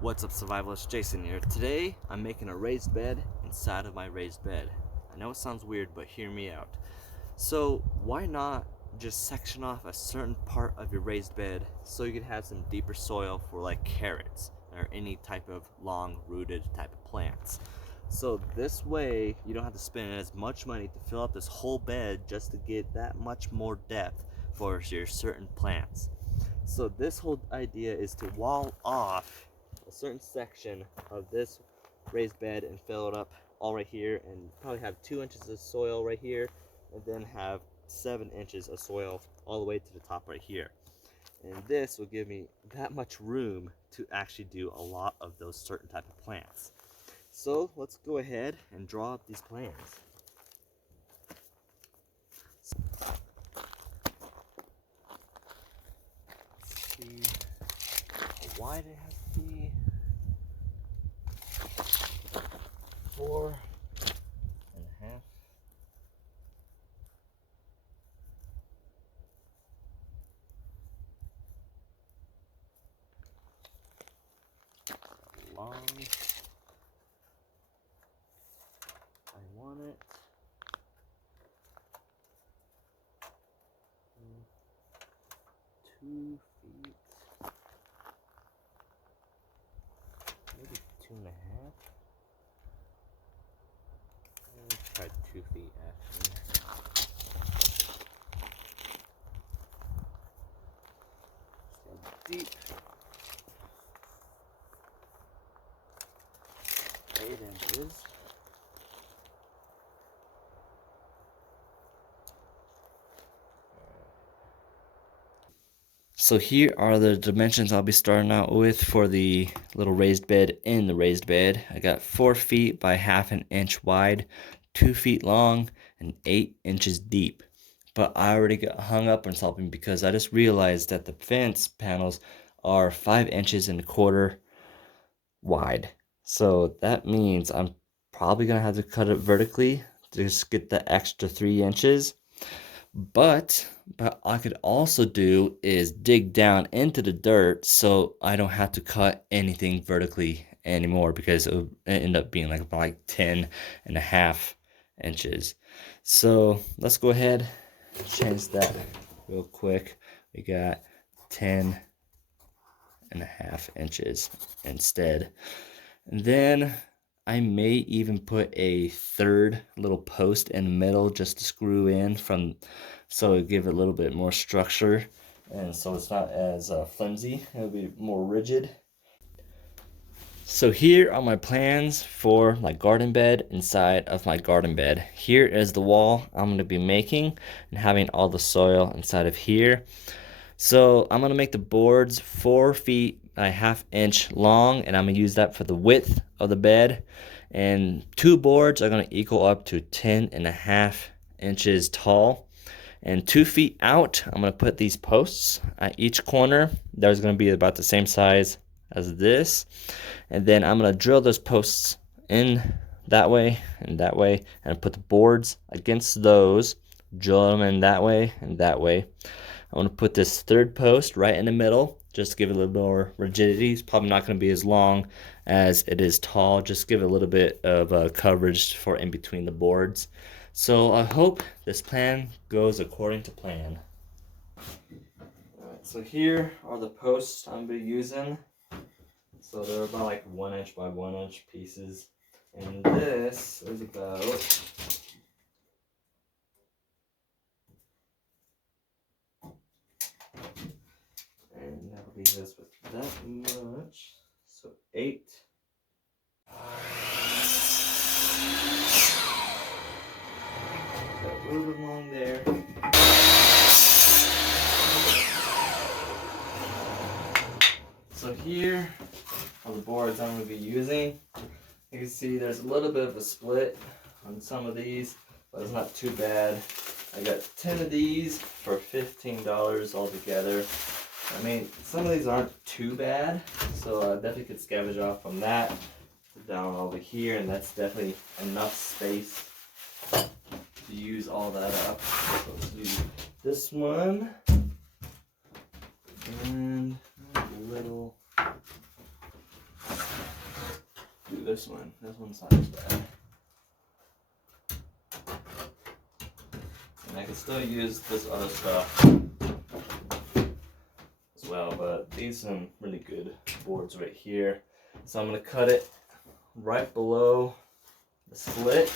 What's up, survivalist? Jason here. Today I'm making a raised bed inside of my raised bed. I know it sounds weird, but hear me out. So why not just section off a certain part of your raised bed so you can have some deeper soil for like carrots or any type of long rooted type of plants. So this way you don't have to spend as much money to fill up this whole bed just to get that much more depth for your certain plants. So this whole idea is to wall off a certain section of this raised bed and fill it up all right here, and probably have 2 inches of soil right here, and then have 7 inches of soil all the way to the top right here. And this will give me that much room to actually do a lot of those certain type of plants. So let's go ahead and draw up these plans. Let's see how wide it has to be. 4.5. Long. I want it. 2 feet. Maybe 2.5. Let's try 2 feet actually. Deep. 8 inches. So here are the dimensions I'll be starting out with for the little raised bed in the raised bed. I got 4 feet by 1/2 inch wide, 2 feet long, and 8 inches deep. But I already got hung up on something because I just realized that the fence panels are 5.25 inches wide. So that means I'm probably gonna have to cut it vertically to just get the extra 3 inches. But I could also do is dig down into the dirt so I don't have to cut anything vertically anymore, because it would end up being like about 10.5 inches. So let's go ahead and change that real quick. We got 10.5 inches instead. And then I may even put a third little post in the middle just to screw in from, so it give it a little bit more structure, and so it's not as flimsy. It'll be more rigid. So here are my plans for my garden bed inside of my garden bed. Here is the wall I'm going to be making and having all the soil inside of here. So I'm going to make the boards 4 feet by 1/2 inch long, and I'm going to use that for the width of the bed. And 2 boards are going to equal up to 10.5 inches tall. And 2 feet out, I'm going to put these posts at each corner. There's going to be about the same size as this. And then I'm going to drill those posts in that way, and put the boards against those, drill them in that way and that way. I want to put this third post right in the middle, just to give it a little more rigidity. It's probably not going to be as long as it is tall, just give it a little bit of coverage for in between the boards. So I hope this plan goes according to plan. Alright, so here are the posts I'm going to be using. So they're about like 1 inch by 1 inch pieces. And this is about, and that'll leave us with that much. So 8. Got a little bit long there. So here are the boards I'm going to be using. You can see there's a little bit of a split on some of these, but it's not too bad. I got 10 of these for $15 altogether. I mean, some of these aren't too bad, so I definitely could scavenge off from that down over here, and that's definitely enough space to use all that up. So let's do this one, and a little this one. This one's not as bad. And I can still use this other stuff as well, but these are some really good boards right here. So I'm gonna cut it right below the slit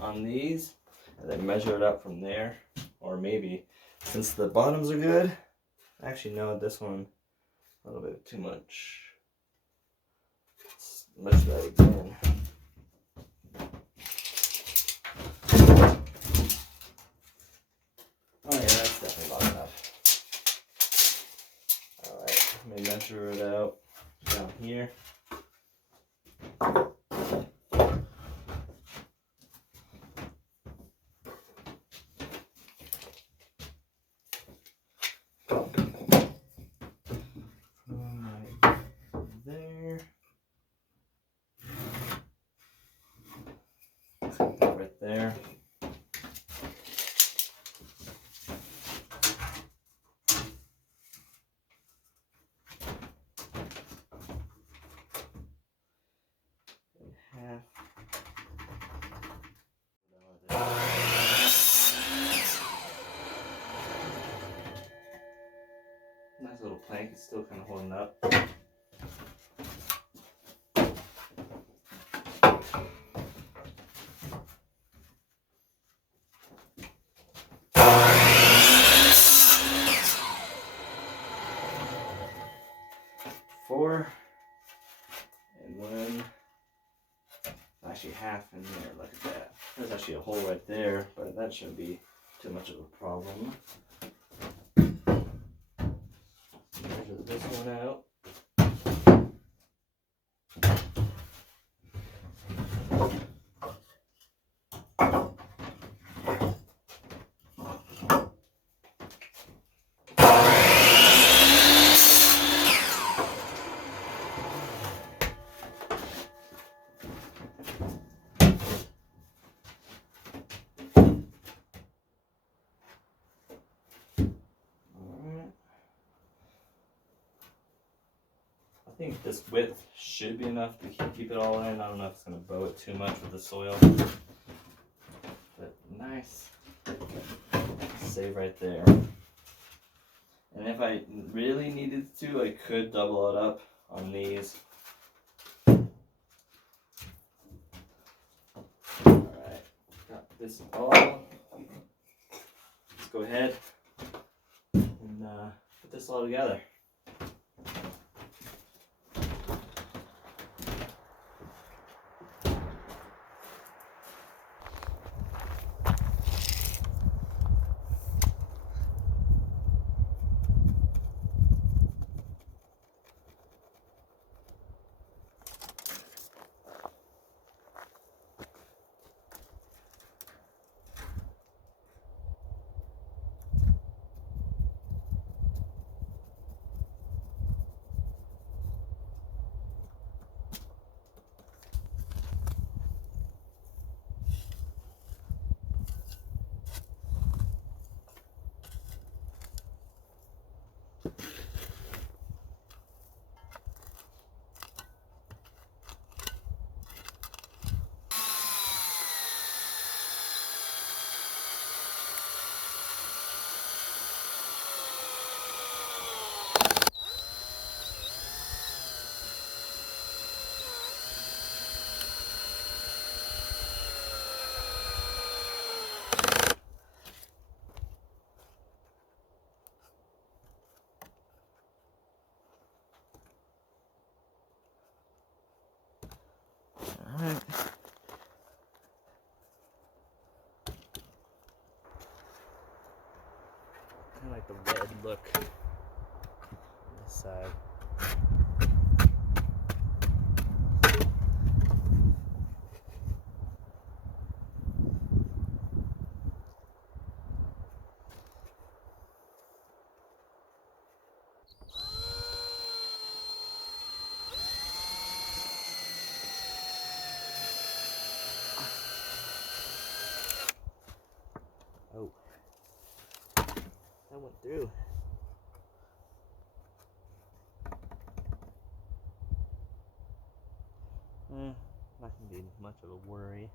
on these and then measure it up from there. Or maybe, since the bottoms are good, actually no, this one a little bit too much. Let's measure that again. Oh yeah, that's definitely long enough. Alright, let me measure it out down here. There. Right there. Half. Nice little plank, it's still kind of holding up. Four. And one. Actually half in there, look at that. There's actually a hole right there, but that shouldn't be too much of a problem. Measure this one out. I think this width should be enough to keep it all in. I don't know if it's going to bow it too much with the soil. But nice. Save right there. And if I really needed to, I could double it up on these. Alright, got this all. Let's go ahead and put this all together. Alright. Kind of like the red look on this side. Oh, that went through. not going to be much of a worry.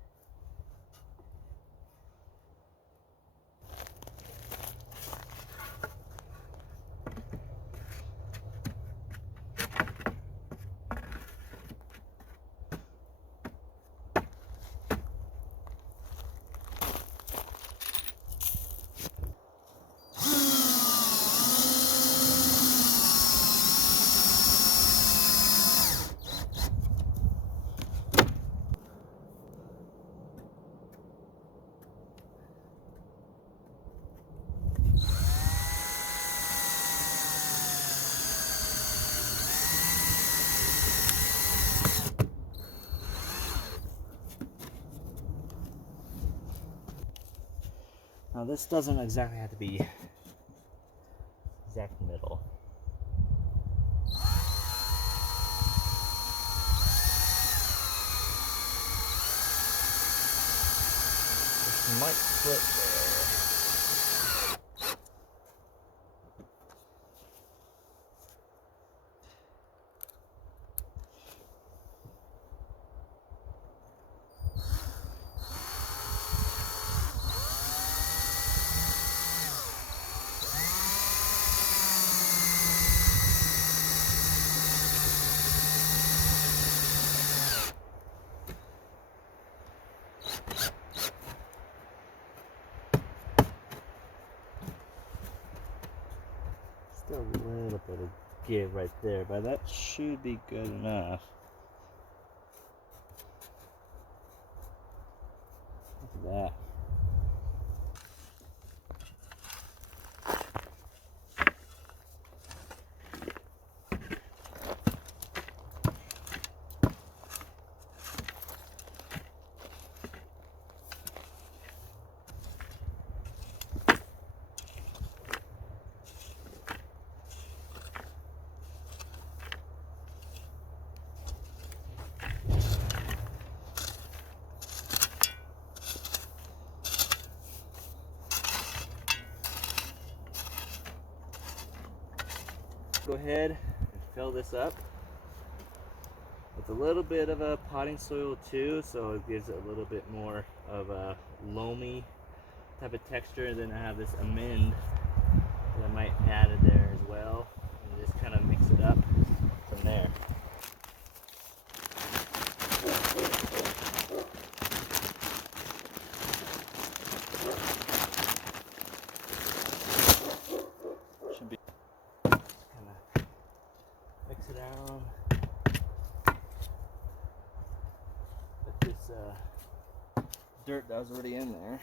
Now this doesn't exactly have to be exact middle. This might split there. Still a little bit of give right there, but that should be good enough. Look at that. Go ahead and fill this up with a little bit of a potting soil too, so it gives it a little bit more of a loamy type of texture. And then I have this amend that I might add in there as well, and just kind of mix it up from there. Should be kind of mix it down with this dirt that was already in there.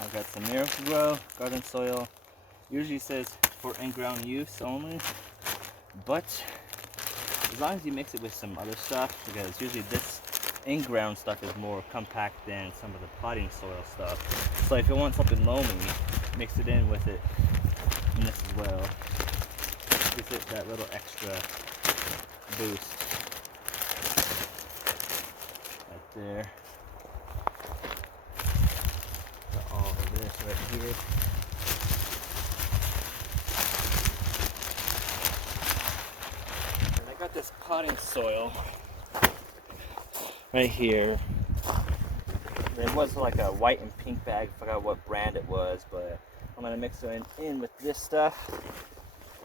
I've got some Miracle-Gro garden soil. Usually says for in-ground use only, but as long as you mix it with some other stuff, because usually this in-ground stuff is more compact than some of the potting soil stuff. So if you want something loamy, mix it in with it in this as well. Gives it that little extra boost right there. Got all of this right here. And I got this potting soil right here. It was like a white and pink bag. I forgot what brand it was, but I'm gonna mix it in with this stuff.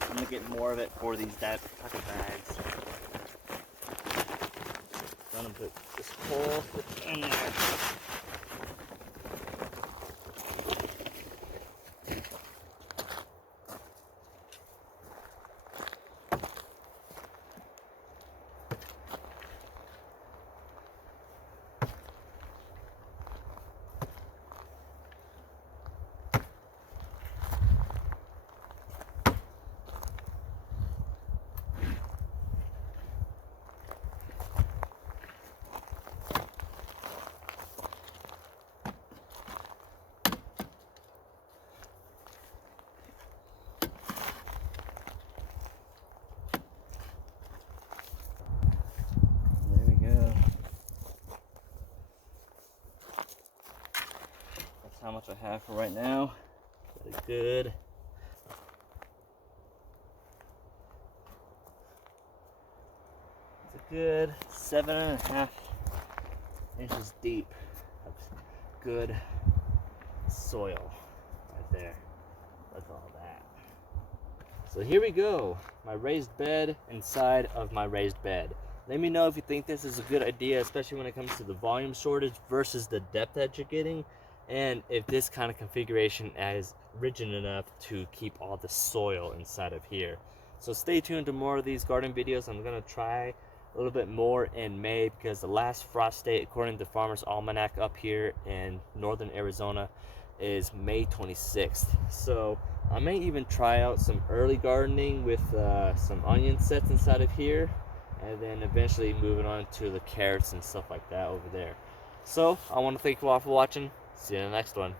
I'm gonna get more of it for these type of bags. I'm gonna put this whole in there. how much I have for right now. Got a good good 7.5 inches deep of good soil right there. Look at all that. So here we go, my raised bed inside of my raised bed. Let me know if you think this is a good idea, especially when it comes to the volume shortage versus the depth that you're getting, and if this kind of configuration is rigid enough to keep all the soil inside of here. So stay tuned to more of these garden videos. I'm gonna try a little bit more in May, because the last frost date according to Farmer's Almanac up here in northern Arizona is May 26th. So I may even try out some early gardening with some onion sets inside of here, and then eventually moving on to the carrots and stuff like that over there. So I want to thank you all for watching. See you in the next one.